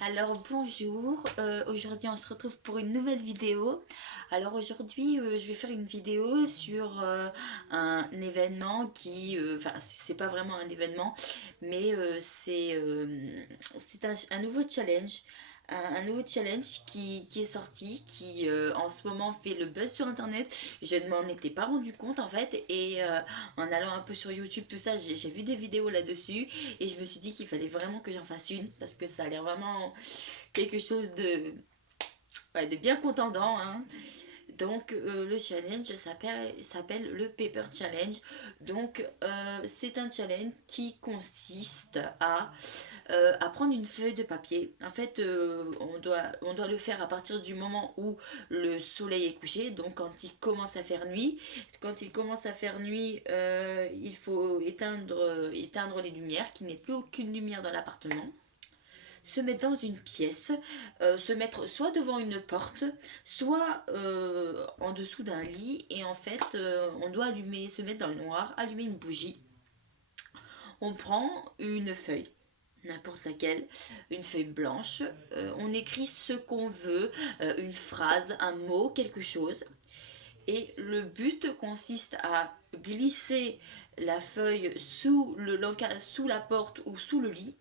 Alors bonjour, aujourd'hui on se retrouve pour une nouvelle vidéo. Alors aujourd'hui je vais faire une vidéo sur un événement enfin c'est pas vraiment un événement, mais c'est un nouveau challenge. Un nouveau challenge qui est sorti, qui en ce moment fait le buzz sur internet. Je ne m'en étais pas rendu compte en fait, et en allant un peu sur YouTube, tout ça, j'ai vu des vidéos là-dessus, et je me suis dit qu'il fallait vraiment que j'en fasse une parce que ça a l'air vraiment quelque chose ouais, de bien contendant, hein. Donc le challenge s'appelle le Paper Challenge. Donc c'est un challenge qui consiste à prendre une feuille de papier. En fait, on doit le faire à partir du moment où le soleil est couché, donc quand il commence à faire nuit. Quand il commence à faire nuit, il faut éteindre les lumières, qu'il n'y ait plus aucune lumière dans l'appartement, se mettre dans une pièce, se mettre soit devant une porte, soit en dessous d'un lit, et en fait on doit se mettre dans le noir, allumer une bougie. On prend une feuille, n'importe laquelle, une feuille blanche, on écrit ce qu'on veut, une phrase, un mot, quelque chose, et le but consiste à glisser la feuille sous la porte ou sous le lit,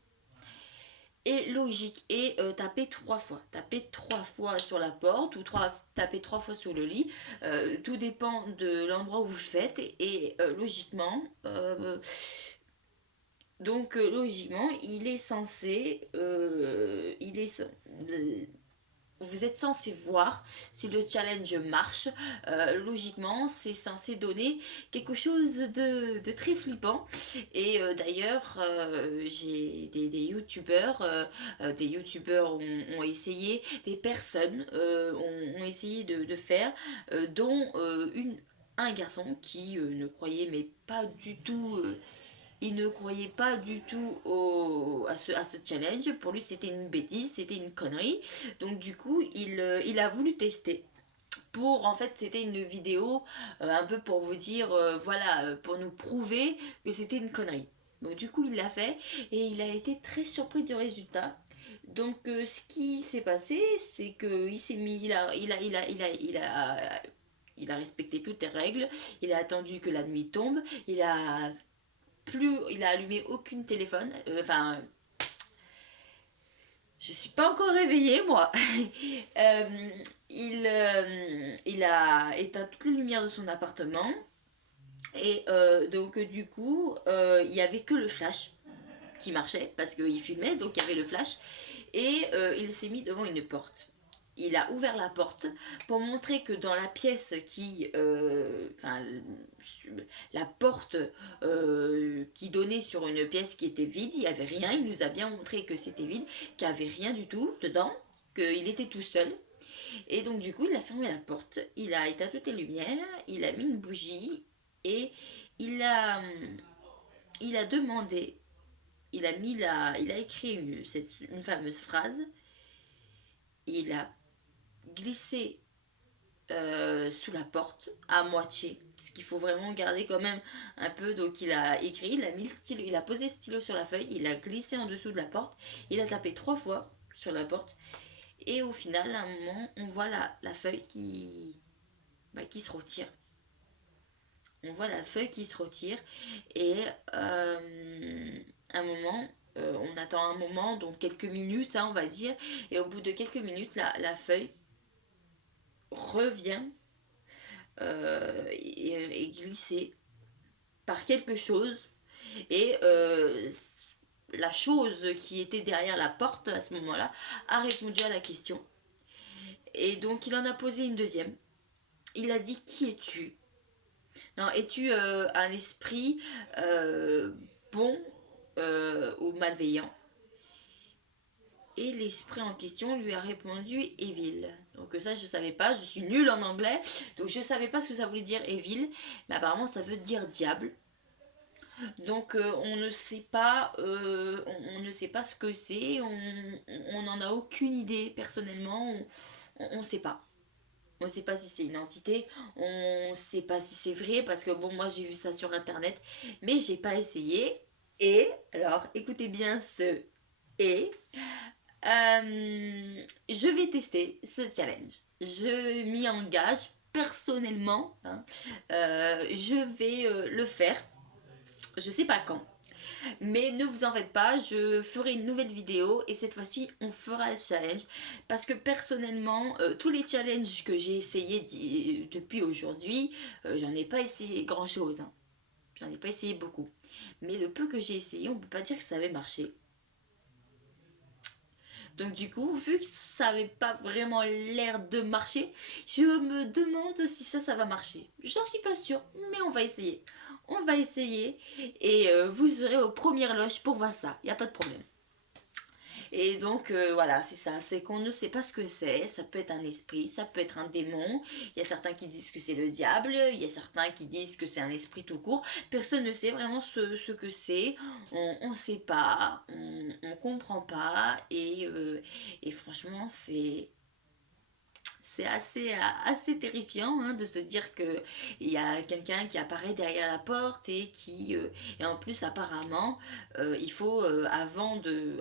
et logique, et taper trois fois sur la porte, ou taper trois fois sur le lit, tout dépend de l'endroit où vous le faites, et logiquement il est censé vous êtes censé voir si le challenge marche. Logiquement, c'est censé donner quelque chose de très flippant. Et d'ailleurs, j'ai des youtubeurs, des youtubeurs ont essayé, des personnes ont essayé de faire, dont un garçon qui ne croyait mais pas du tout. Il ne croyait pas du tout à ce challenge. Pour lui, c'était une bêtise, c'était une connerie. Donc du coup, il a voulu tester. En fait, c'était une vidéo un peu pour vous dire, voilà, pour nous prouver que c'était une connerie. Donc du coup, il l'a fait, et il a été très surpris du résultat. Donc ce qui s'est passé, c'est que il s'est mis, il a respecté toutes les règles. Il a attendu que la nuit tombe. Il a allumé aucune téléphone. Enfin, je suis pas encore réveillée, moi. Euh, il a éteint toutes les lumières de son appartement. Et donc, du coup, il y avait que le flash qui marchait parce qu'il filmait, donc il y avait le flash. Et il s'est mis devant une porte. Il a ouvert la porte pour montrer que dans la pièce enfin, la porte qui donnait sur une pièce qui était vide, il n'y avait rien. Il nous a bien montré que c'était vide, qu'il n'y avait rien du tout dedans, qu'il était tout seul. Et donc du coup, il a fermé la porte, il a éteint toutes les lumières, il a mis une bougie, et il a, il a demandé, il a écrit une fameuse phrase. Il a glissé sous la porte à moitié, parce qu'il faut vraiment garder quand même un peu. Donc il a écrit, il a mis le stylo, il a posé le stylo sur la feuille, il a glissé en dessous de la porte, il a tapé trois fois sur la porte, et au final, à un moment, on voit la feuille qui se retire. On voit la feuille qui se retire, et un moment, on attend un moment, donc quelques minutes, hein, on va dire, et au bout de quelques minutes, la feuille revient et glissée par quelque chose, et la chose qui était derrière la porte à ce moment-là a répondu à la question, et donc il en a posé une deuxième. Il a dit: qui es-tu? Non, es-tu un esprit bon ou malveillant? Et l'esprit en question lui a répondu: Evil. Donc ça, je savais pas, je suis nulle en anglais, donc je savais pas ce que ça voulait dire Evil, mais apparemment ça veut dire diable. Donc on ne sait pas ce que c'est, on n'en a aucune idée personnellement, on ne sait pas. On ne sait pas si c'est une entité, on ne sait pas si c'est vrai, parce que bon, moi j'ai vu ça sur internet, mais j'ai pas essayé. Et alors, écoutez bien ce et. Je vais tester ce challenge. Je m'y engage personnellement, hein. Je vais le faire. Je sais pas quand. Mais ne vous en faites pas, je ferai une nouvelle vidéo et cette fois-ci on fera le challenge. Parce que personnellement, tous les challenges que j'ai essayé depuis aujourd'hui, j'en ai pas essayé grand-chose, hein. J'en ai pas essayé beaucoup. Mais le peu que j'ai essayé, on peut pas dire que ça avait marché. Donc du coup, vu que ça n'avait pas vraiment l'air de marcher, je me demande si ça va marcher. J'en suis pas sûre, mais on va essayer. On va essayer et vous serez aux premières loges pour voir ça. Il n'y a pas de problème. Et donc voilà, c'est ça, c'est qu'on ne sait pas ce que c'est, ça peut être un esprit, ça peut être un démon, il y a certains qui disent que c'est le diable, il y a certains qui disent que c'est un esprit tout court, personne ne sait vraiment ce que c'est, on ne sait pas, on comprend pas, et franchement c'est assez terrifiant, hein, de se dire que il y a quelqu'un qui apparaît derrière la porte et en plus apparemment il faut avant de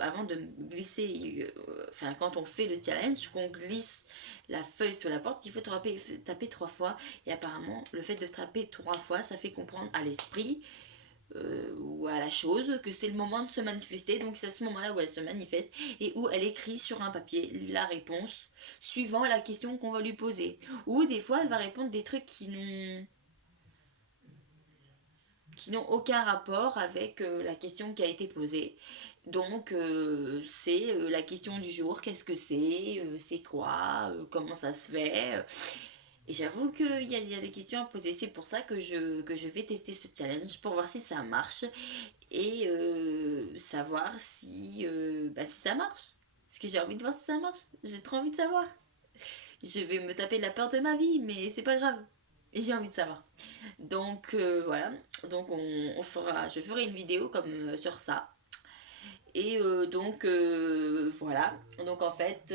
glisser, enfin quand on fait le challenge, qu'on glisse la feuille sur la porte, il faut taper 3 fois et apparemment le fait de taper 3 fois ça fait comprendre à l'esprit ou à la chose que c'est le moment de se manifester, donc c'est à ce moment-là où elle se manifeste et où elle écrit sur un papier la réponse suivant la question qu'on va lui poser. Ou des fois elle va répondre des trucs qui n'ont aucun rapport avec la question qui a été posée. Donc c'est la question du jour, qu'est-ce que c'est quoi, comment ça se fait. Et j'avoue qu'il y a des questions à poser. C'est pour ça que je vais tester ce challenge pour voir si ça marche et savoir si ça marche. Parce que j'ai envie de voir si ça marche. J'ai trop envie de savoir. Je vais me taper la peur de ma vie, mais c'est pas grave. Et j'ai envie de savoir. Donc voilà. Donc je ferai une vidéo comme sur ça. Et voilà. Donc en fait,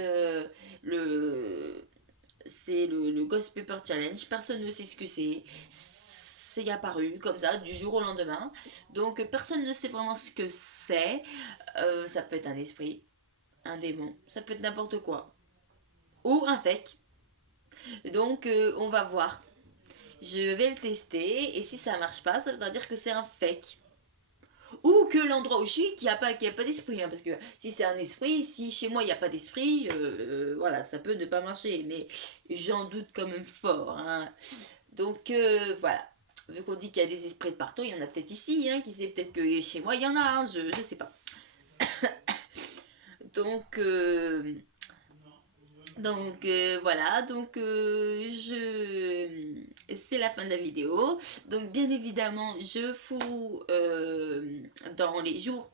c'est le Ghost Pepper Challenge. Personne ne sait ce que c'est. C'est apparu comme ça du jour au lendemain. Donc personne ne sait vraiment ce que c'est. Ça peut être un esprit, un démon, ça peut être n'importe quoi. Ou un fake. Donc on va voir. Je vais le tester et si ça marche pas, ça voudra dire que c'est un fake. Ou que l'endroit où je suis, qu'il n'y a pas d'esprit. Hein, parce que si c'est un esprit, si chez moi il n'y a pas d'esprit, voilà, ça peut ne pas marcher. Mais j'en doute quand même fort. Hein. Donc voilà. Vu qu'on dit qu'il y a des esprits de partout, il y en a peut-être ici, hein, qui sait peut-être que chez moi il y en a, hein, je sais pas. Donc, voilà, donc c'est la fin de la vidéo. Donc bien évidemment, je fous dans les jours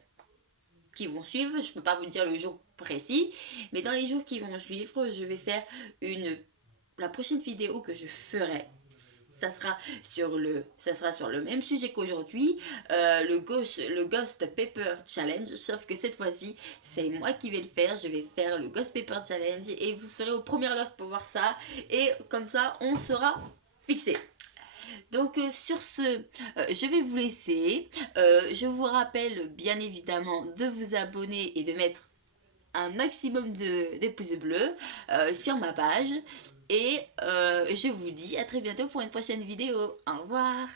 qui vont suivre, je peux pas vous dire le jour précis, mais dans les jours qui vont suivre, je vais faire la prochaine vidéo que je ferai. Ça sera sur le même sujet qu'aujourd'hui, le Ghost Pepper Challenge, sauf que cette fois-ci, c'est moi qui vais le faire. Je vais faire le Ghost Pepper Challenge et vous serez aux premières loges pour voir ça. Et comme ça, on sera fixé. Donc sur ce, je vais vous laisser. Je vous rappelle bien évidemment de vous abonner et de mettre un maximum de pouces bleus sur ma page. Et je vous dis à très bientôt pour une prochaine vidéo. Au revoir.